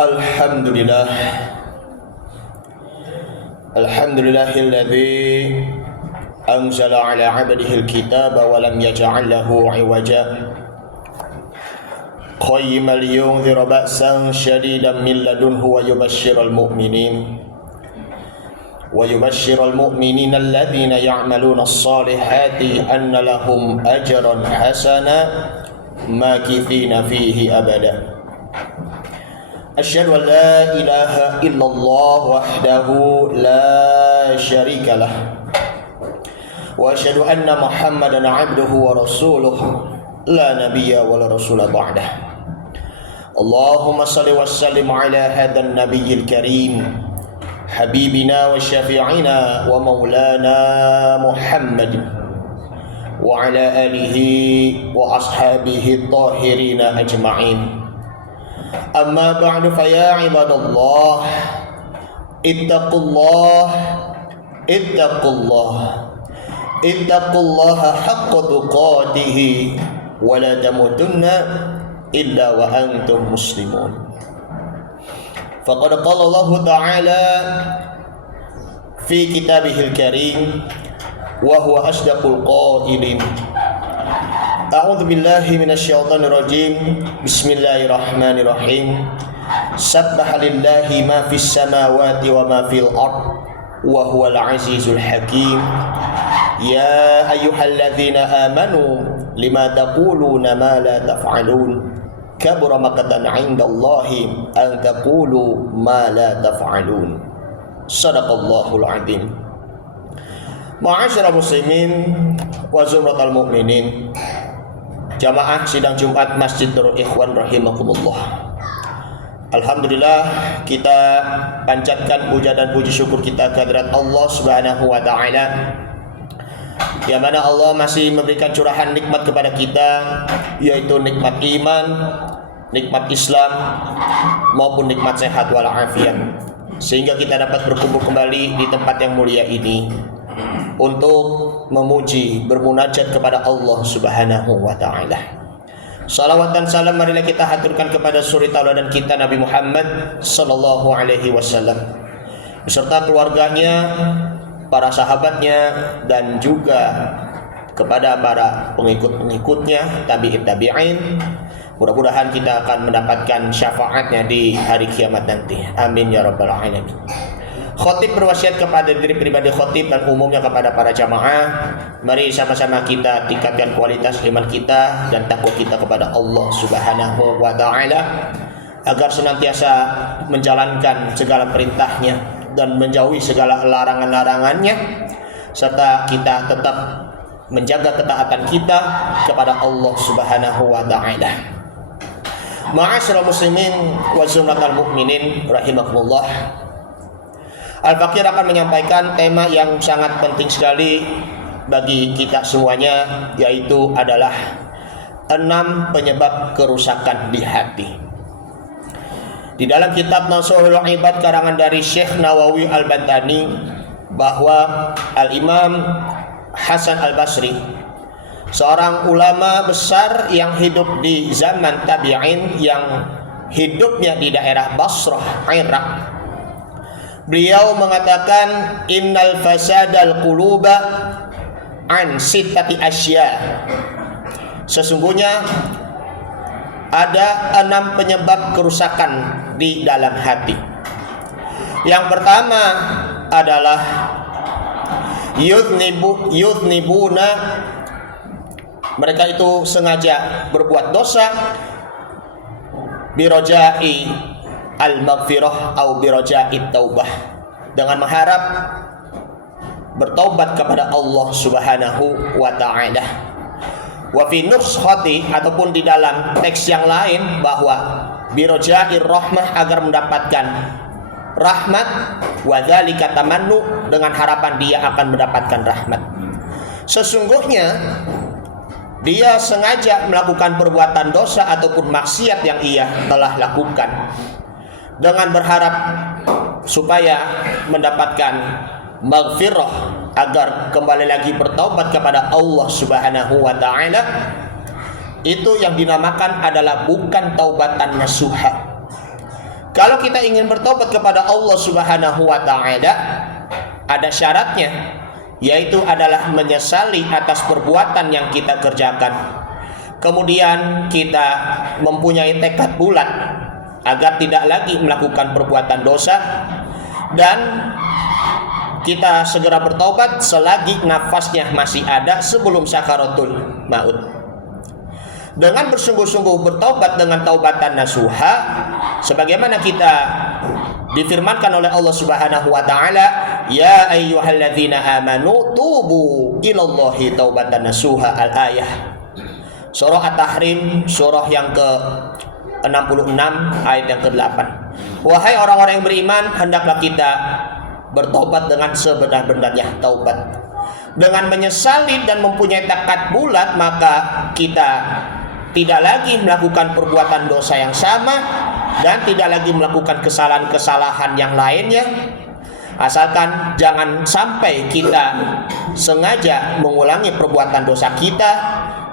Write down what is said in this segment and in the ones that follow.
Alhamdulillah. Alhamdulillahilladzi anzala ala 'abdihi al-kitaba wa lam yaj'al lahu 'iwaja. Qayyiman liyunzira ba'san shadidan min ladunhu wa yubashshiral mu'minin. ويبشر المؤمنين الذين يعملون الصالحات أن لهم أجرا حسنا ماكثين فيه أبدا أشهد أن لا إله إلا الله وحده لا شريك له وأشهد أن محمدا عبده ورسوله لا نبي ولا رسول بعده اللهم صل وسلم على هذا النبي الكريم حبيبنا وشفيعنا ومولانا محمد وعلى آله وأصحابه الطاهرين أجمعين أما بعد فيا عباد الله اتقوا الله اتقوا الله اتقوا الله حق تقاته ولا تموتن إلا وأنتم مسلمون فقد قال الله تعالى في كتابه الكريم وهو أصدق القائلين أعوذ بالله من الشيطان الرجيم بسم الله الرحمن الرحيم سبح لله ما في السماوات وما في الأرض وهو العزيز الحكيم يا أيها الذين آمنوا لما تقولون ما لا تفعلون كبر مقتا عند الله أن تقولوا ما لا تفعلون صدق الله العظيم Ma'asyiral muslimin wa zumratal mu'minin, jamaah sidang Jumat Masjid Darul Ikhwan rahimakumullah. Alhamdulillah, kita panjatkan puja dan puji syukur kita kehadirat Allah Subhanahu wa taala, yang mana Allah masih memberikan curahan nikmat kepada kita, yaitu nikmat iman, nikmat Islam, maupun nikmat sehat walafiat, sehingga kita dapat berkumpul kembali di tempat yang mulia ini untuk memuji, bermunajat kepada Allah Subhanahu wa taala. Salawat dan salam marilah kita haturkan kepada suri tauladan kita Nabi Muhammad sallallahu alaihi wasallam beserta keluarganya, para sahabatnya, dan juga kepada para pengikut-pengikutnya, tabi'in. Mudah-mudahan kita akan mendapatkan syafaatnya di hari kiamat nanti. Amin ya rabbal alamin. Khotib berwasiat kepada diri pribadi khotib dan umumnya kepada para jamaah, mari sama-sama kita tingkatkan kualitas iman kita dan takwa kita kepada Allah Subhanahu wa taala, agar senantiasa menjalankan segala perintahnya dan menjauhi segala larangan-larangannya, serta kita tetap menjaga ketaatan kita kepada Allah Subhanahu wa taala. Ma'asyiral muslimin wa zumratal mu'minin rahimakumullah. Al-Fakir akan menyampaikan tema yang sangat penting sekali bagi kita semuanya, yaitu adalah 6 penyebab kerusakan di hati. Di dalam kitab Nasuhul Ibad karangan dari Syekh Nawawi Al-Bantani, bahwa Al-Imam Hasan Al-Basri, seorang ulama besar yang hidup di zaman tabi'in, yang hidupnya di daerah Basrah, Irak, beliau mengatakan innal fasadal quluba an sittati asya. Sesungguhnya ada 6 penyebab kerusakan di dalam hati. Yang pertama adalah yuthnibuna, mereka itu sengaja berbuat dosa, birojai al-maghfirah atau birojai taubah, dengan mengharap bertaubat kepada Allah Subhanahu wa taala. Wa fi nuskhati, ataupun di dalam teks yang lain, bahwa birojai rahmah, agar mendapatkan rahmat, wa dzalika tamannu, dengan harapan dia akan mendapatkan rahmat. Sesungguhnya dia sengaja melakukan perbuatan dosa ataupun maksiat yang ia telah lakukan dengan berharap supaya mendapatkan maghfirah, agar kembali lagi bertaubat kepada Allah Subhanahu wa taala. Itu yang dinamakan adalah bukan taubatan nasuha. Kalau kita ingin bertobat kepada Allah Subhanahu wa taala, ada syaratnya, yaitu adalah menyesali atas perbuatan yang kita kerjakan. Kemudian kita mempunyai tekad bulat agar tidak lagi melakukan perbuatan dosa, dan kita segera bertobat selagi nafasnya masih ada sebelum sakaratul maut. Dengan bersungguh-sungguh bertobat dengan taubatan nasuha, sebagaimana kita difirmankan oleh Allah Subhanahu wa taala, ya ayyuhalladzina amanu tubu ilallahi taubatan nasuha, al-ayah. Surah At-Tahrim, surah yang ke-66 ayat yang ke-8. Wahai orang-orang yang beriman, hendaklah kita bertobat dengan sebenar-benarnya taubat. Dengan menyesali dan mempunyai tekad bulat, maka kita tidak lagi melakukan perbuatan dosa yang sama dan tidak lagi melakukan kesalahan-kesalahan yang lainnya, asalkan jangan sampai kita sengaja mengulangi perbuatan dosa kita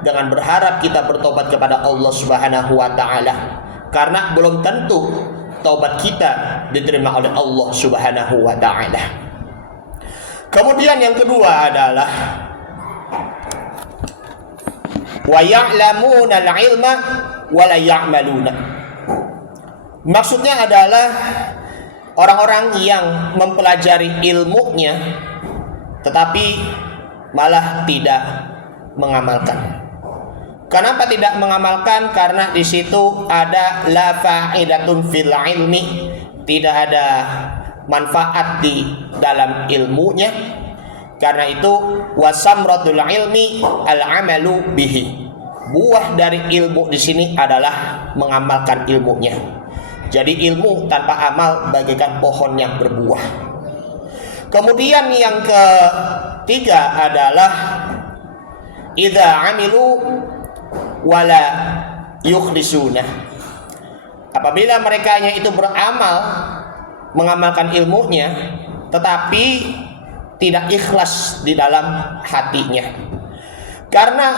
dengan berharap kita bertobat kepada Allah Subhanahu wa taala, karena belum tentu taubat kita diterima oleh Allah Subhanahu wa taala. Kemudian yang kedua adalah wa ya'lamuna al-ilma wa la ya'maluna. Maksudnya adalah orang-orang yang mempelajari ilmunya tetapi malah tidak mengamalkan. Kenapa tidak mengamalkan? Karena di situ ada la fa'idatun fil ilmi, tidak ada manfaat di dalam ilmunya. Karena itu wasamratul ilmi al-amalu bihi. Buah dari ilmu di sini adalah mengamalkan ilmunya. Jadi ilmu tanpa amal bagaikan pohon yang berbuah. Kemudian yang ketiga adalah idza amilu wala yukhlisuna. Apabila mereka itu beramal, mengamalkan ilmunya, tetapi tidak ikhlas di dalam hatinya. Karena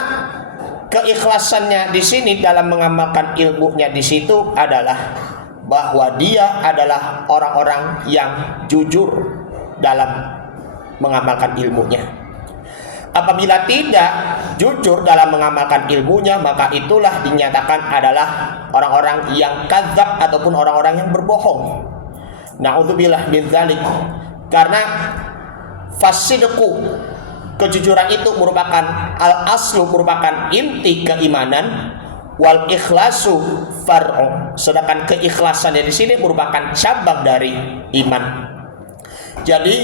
keikhlasannya di sini dalam mengamalkan ilmunya di situ adalah bahwa dia adalah orang-orang yang jujur dalam mengamalkan ilmunya. Apabila tidak jujur dalam mengamalkan ilmunya, maka itulah dinyatakan adalah orang-orang yang kadzab ataupun orang-orang yang berbohong. Na'udzubillah min dzalik. Karena fasidqu, kejujuran itu merupakan al-aslu, merupakan inti keimanan, wal ikhlasu far'u, sedangkan keikhlasan di sini merupakan cabang dari iman. Jadi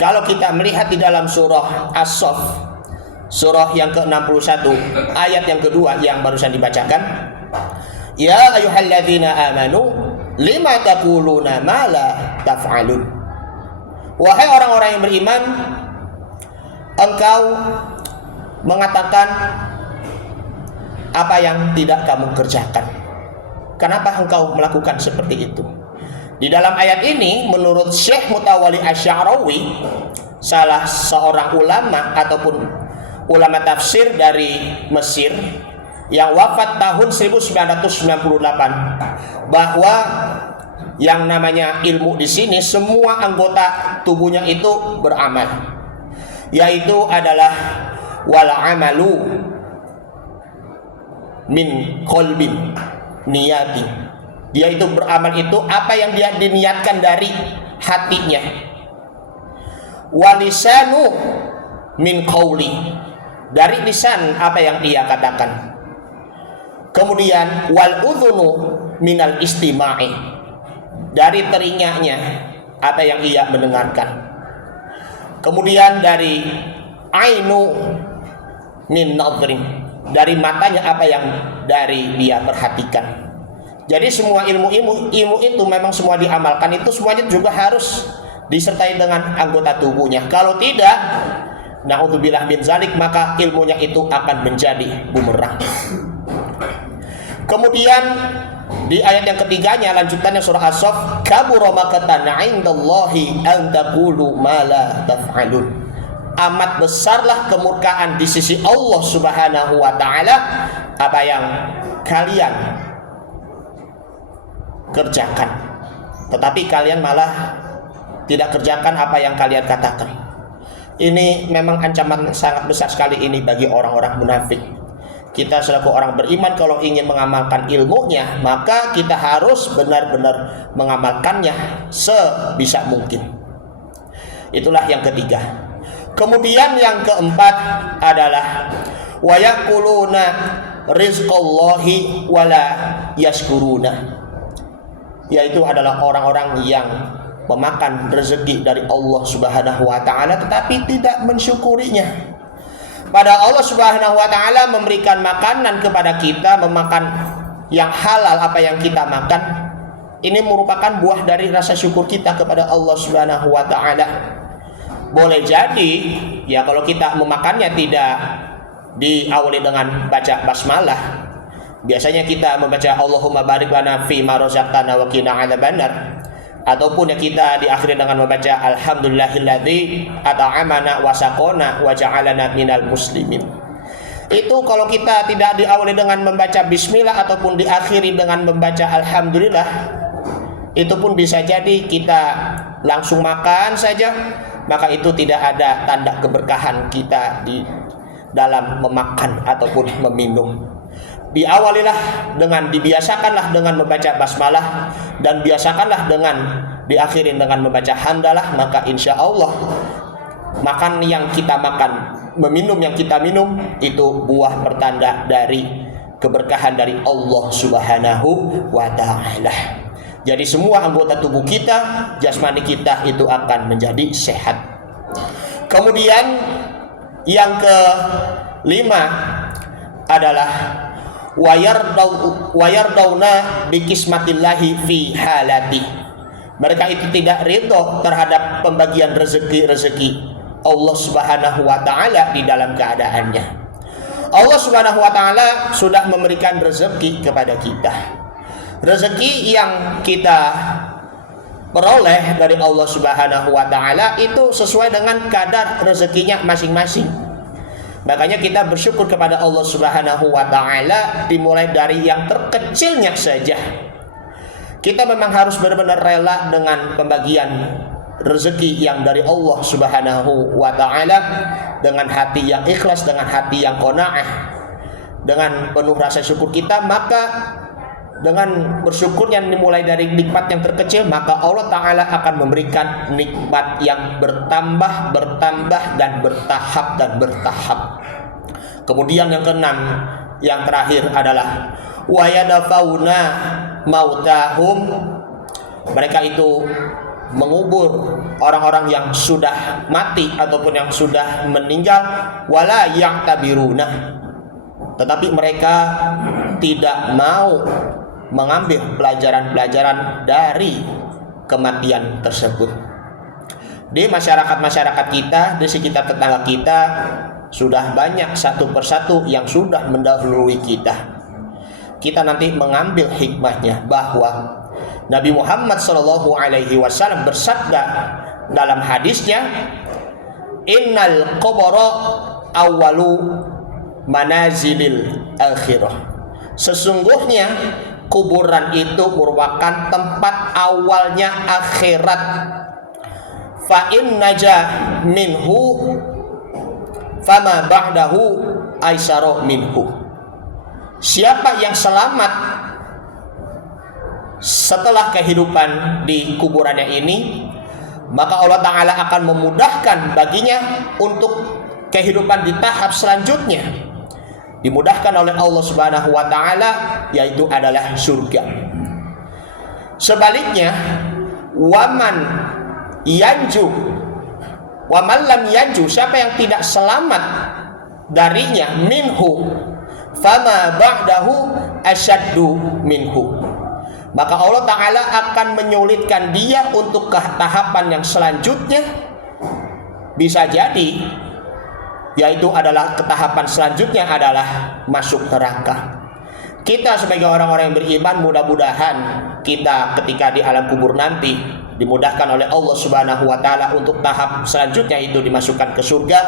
kalau kita melihat di dalam surah As-Saff, surah yang ke-61 ayat yang kedua yang barusan dibacakan, ya ayyuhalladzina amanu lima taquluna ma la taf'alun. Wahai orang-orang yang beriman, engkau mengatakan apa yang tidak kamu kerjakan. Kenapa engkau melakukan seperti itu? Di dalam ayat ini, menurut Syekh Mutawalli Asy-Sya'rawi, salah seorang ulama ataupun ulama tafsir dari Mesir yang wafat tahun 1998, bahwa yang namanya ilmu di sini semua anggota tubuhnya itu beramal, yaitu adalah wal amalu min qalbin niyati. Dia itu beramal itu apa yang dia diniatkan dari hatinya. Walisanu min qauli, dari lisan apa yang dia katakan. Kemudian wal udhunu minal istima'i, dari telinganya apa yang ia mendengarkan. Kemudian dari ainu min nadhrin, dari matanya apa yang dari dia perhatikan. Jadi semua ilmu itu memang semua diamalkan, itu semuanya juga harus disertai dengan anggota tubuhnya. Kalau tidak, na'udzubillah min zalik, maka ilmunya itu akan menjadi bumerang. Kemudian di ayat yang ketiganya, lanjutannya surah As-Saff, kabura maqtan 'indallahi an taqulu ma la taf'alun. Amat besarlah kemurkaan di sisi Allah Subhanahu wa taala apa yang kalian kerjakan, tetapi kalian malah tidak kerjakan apa yang kalian katakan. Ini memang ancaman sangat besar sekali ini bagi orang-orang munafik. Kita selaku orang beriman kalau ingin mengamalkan ilmunya, maka kita harus benar-benar mengamalkannya sebisa mungkin. Itulah yang ketiga. Kemudian yang keempat adalah wa yaquluna rizqallahi wala yashkuruna, yaitu adalah orang-orang yang memakan rezeki dari Allah Subhanahu wa taala tetapi tidak mensyukurinya. Pada Allah Subhanahu wa taala memberikan makanan kepada kita, memakan yang halal apa yang kita makan, ini merupakan buah dari rasa syukur kita kepada Allah Subhanahu wa taala. Boleh jadi ya kalau kita memakannya tidak diawali dengan baca basmalah. Biasanya kita membaca Allahumma barik lana fi ma razaqtana wa qina adzabannar, ataupun ya kita diakhiri dengan membaca alhamdulillahilladzi at'amana wa saqona wa ja'alana minal muslimin. Itu kalau kita tidak diawali dengan membaca bismillah ataupun diakhiri dengan membaca alhamdulillah, itu pun bisa jadi kita langsung makan saja, maka itu tidak ada tanda keberkahan kita di dalam memakan ataupun meminum. Dibiasakanlah dengan membaca basmalah, dan biasakanlah dengan diakhiri dengan membaca hamdalah, maka insya Allah makan yang kita makan, meminum yang kita minum, itu buah pertanda dari keberkahan dari Allah Subhanahu wa ta'ala. Jadi semua anggota tubuh kita, jasmani kita itu akan menjadi sehat. Kemudian yang kelima adalah wayardauna bikismatillahi fi halati. Mereka itu tidak ridho terhadap pembagian rezeki Allah Subhanahu wa taala di dalam keadaannya. Allah Subhanahu wa taala sudah memberikan rezeki kepada kita. Rezeki yang kita peroleh dari Allah Subhanahu wa taala itu sesuai dengan kadar rezekinya masing-masing. Makanya kita bersyukur kepada Allah Subhanahu wa taala dimulai dari yang terkecilnya saja. Kita memang harus benar-benar rela dengan pembagian rezeki yang dari Allah Subhanahu wa taala dengan hati yang ikhlas, dengan hati yang qanaah, dengan penuh rasa syukur kita. Maka dengan bersyukur yang dimulai dari nikmat yang terkecil, maka Allah Ta'ala akan memberikan nikmat yang bertambah, dan bertahap. Kemudian yang keenam, yang terakhir adalah wa yadfauna mautahum. Mereka itu mengubur orang-orang yang sudah mati ataupun yang sudah meninggal, wala ya'tabiruna, tetapi mereka tidak mau mengambil pelajaran-pelajaran dari kematian tersebut. Di masyarakat kita, di sekitar tetangga kita, sudah banyak satu persatu yang sudah mendahului kita. Kita nanti mengambil hikmahnya bahwa Nabi Muhammad SAW bersabda dalam hadisnya, innal qabra awwalu manazilil akhirah. Sesungguhnya kuburan itu merupakan tempat awalnya akhirat. Fa in naja minhu fama ba'dahu aisyara minhu. Siapa yang selamat setelah kehidupan di kuburannya ini, maka Allah Ta'ala akan memudahkan baginya untuk kehidupan di tahap selanjutnya. Dimudahkan oleh Allah Subhanahu wa taala, yaitu adalah surga. Sebaliknya, waman lam yanju, siapa yang tidak selamat darinya, minhu fama ba'dahu asyaddu minhu, maka Allah Ta'ala akan menyulitkan dia untuk ke tahapan yang selanjutnya. Bisa jadi yaitu adalah ketahapan selanjutnya adalah masuk neraka. Kita sebagai orang-orang yang beriman, mudah-mudahan kita ketika di alam kubur nanti dimudahkan oleh Allah Subhanahu wa taala untuk tahap selanjutnya itu dimasukkan ke surga.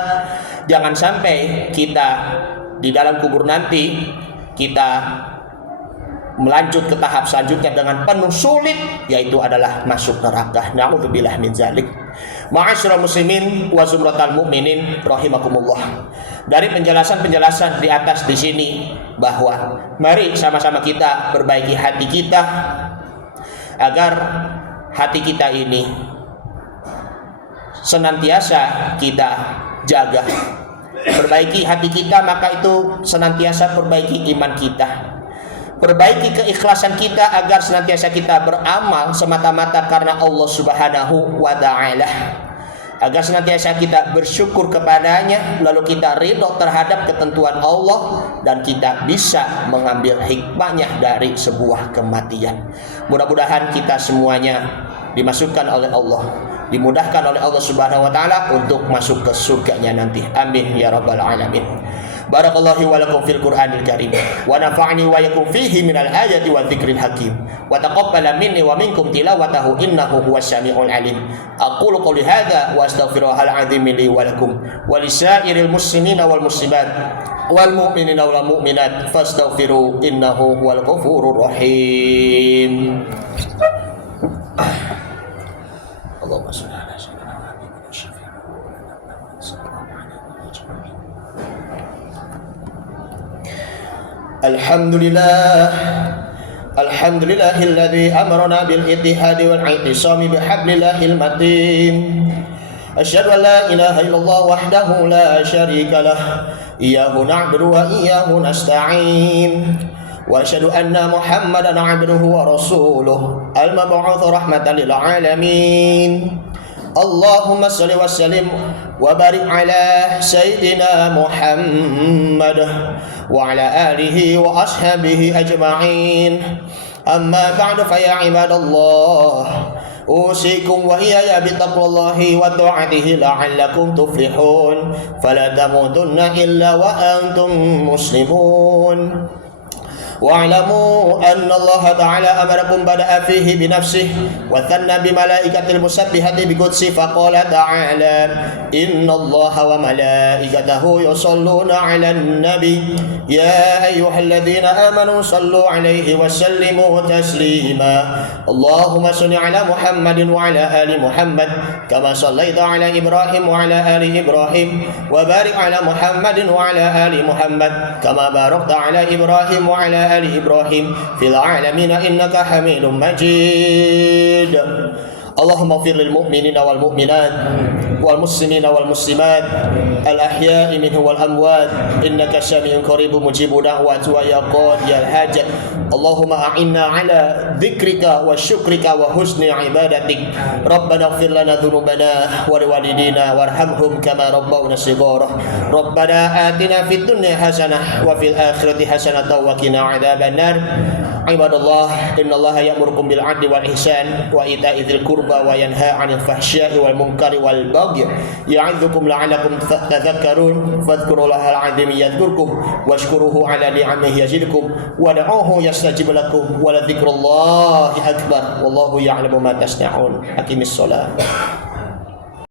Jangan sampai kita di dalam kubur nanti kita melanjut ke tahap selanjutnya dengan penuh sulit, yaitu adalah masuk neraka. Na'udzubillah min zalik. Ma'asyiral muslimin wa zumratal mu'minin rahimakumullah. Dari penjelasan-penjelasan di atas di sini bahwa mari sama-sama kita perbaiki hati kita agar hati kita ini senantiasa kita jaga. Perbaiki hati kita, maka itu senantiasa perbaiki iman kita. Perbaiki keikhlasan kita agar senantiasa kita beramal semata-mata karena Allah Subhanahu wa ta'ala. Agar senantiasa kita bersyukur kepadanya, lalu kita ridho terhadap ketentuan Allah, dan kita bisa mengambil hikmahnya dari sebuah kematian. Mudah-mudahan kita semuanya dimasukkan oleh Allah, dimudahkan oleh Allah Subhanahu wa ta'ala untuk masuk ke surganya nanti. Amin ya rabbal alamin. Barakallahu wa lakum fil Qur'anil Karim wa nafa'ani wa yakum fihi minal ayati wa dzikril hakim wa taqabbala minni wa minkum tilawatahu innahu huwas samiul alim. Aqulu qouli hadza wa astaghfirullahal azim li wa lakum wa lisairil muslimina wal muslimat wal mu'minina wal mu'minat fastaghfiru innahu huwal ghafurur rahim. Allahumma shalli ala sayyidina Muhammad. Alhamdulillahilladzi amarna bil ittihadi wal i'tisami bihablillahil matin. Asyhadu an la ilaha illallah wahdahu la syarika lah, iyyahu na'budu wa iyyahu nasta'in. Wa asyhadu anna Muhammadan 'abduhu wa rasuluhu al-mab'uts rahmatan lil alamin. Allahumma salli wa sallim wa barik ala sayyidina Muhammad wa ala alihi wa ashabihi ajma'in. Amma ba'du fa ya ibadallah, usikum wa iyaya bittaqwallahi wa ta'atihi la'allakum tuflihun. Fala tamutunna illa wa antum muslimun. واعلموا أن الله تعالى أمركم بدأ فيه بنفسه وثنى بملائكة المسبحة بقدسه فقال تعالى إن الله وملائكته يصلون على النبي يا أيها الذين آمنوا صلوا عليه وسلموا تسليما اللهم صل على محمد وعلى آل محمد كما صليت على إبراهيم وعلى آل إبراهيم وبارك على محمد وعلى آل محمد كما باركت على إبراهيم وعلى آل إبراهيم في العالمين إنك حميد مجيد. اللهم اغفر للمؤمنين والمؤمنات والمسلمين والمسلمات الأحياء منهم والأموات إنك سميع قريب مجيب دعوات ويا قاضي الحاجات. اللهم أعنا على ذكرك وشكرك وحسن عبادتك. ربنا اغفر لنا ذنوبنا ولوالدينا وارحمهم كما ربونا صغارا. ربنا آتنا في الدنيا حسنة وفي الآخرة حسنة وقنا عذاب النار. عباد الله إن الله يأمركم بالعدل والإحسان وإيتاء ذي القربى وينهى عن الفحشاء والمنكر والبغي يعظكم لعلكم تذكرون. فاذكروا الله العظيم يذكركم واشكروه على نعمه يزدكم ودعوه يستجب لكم ولذكر الله أكبر والله يعلم ما تصنعون. أقم الصلاة.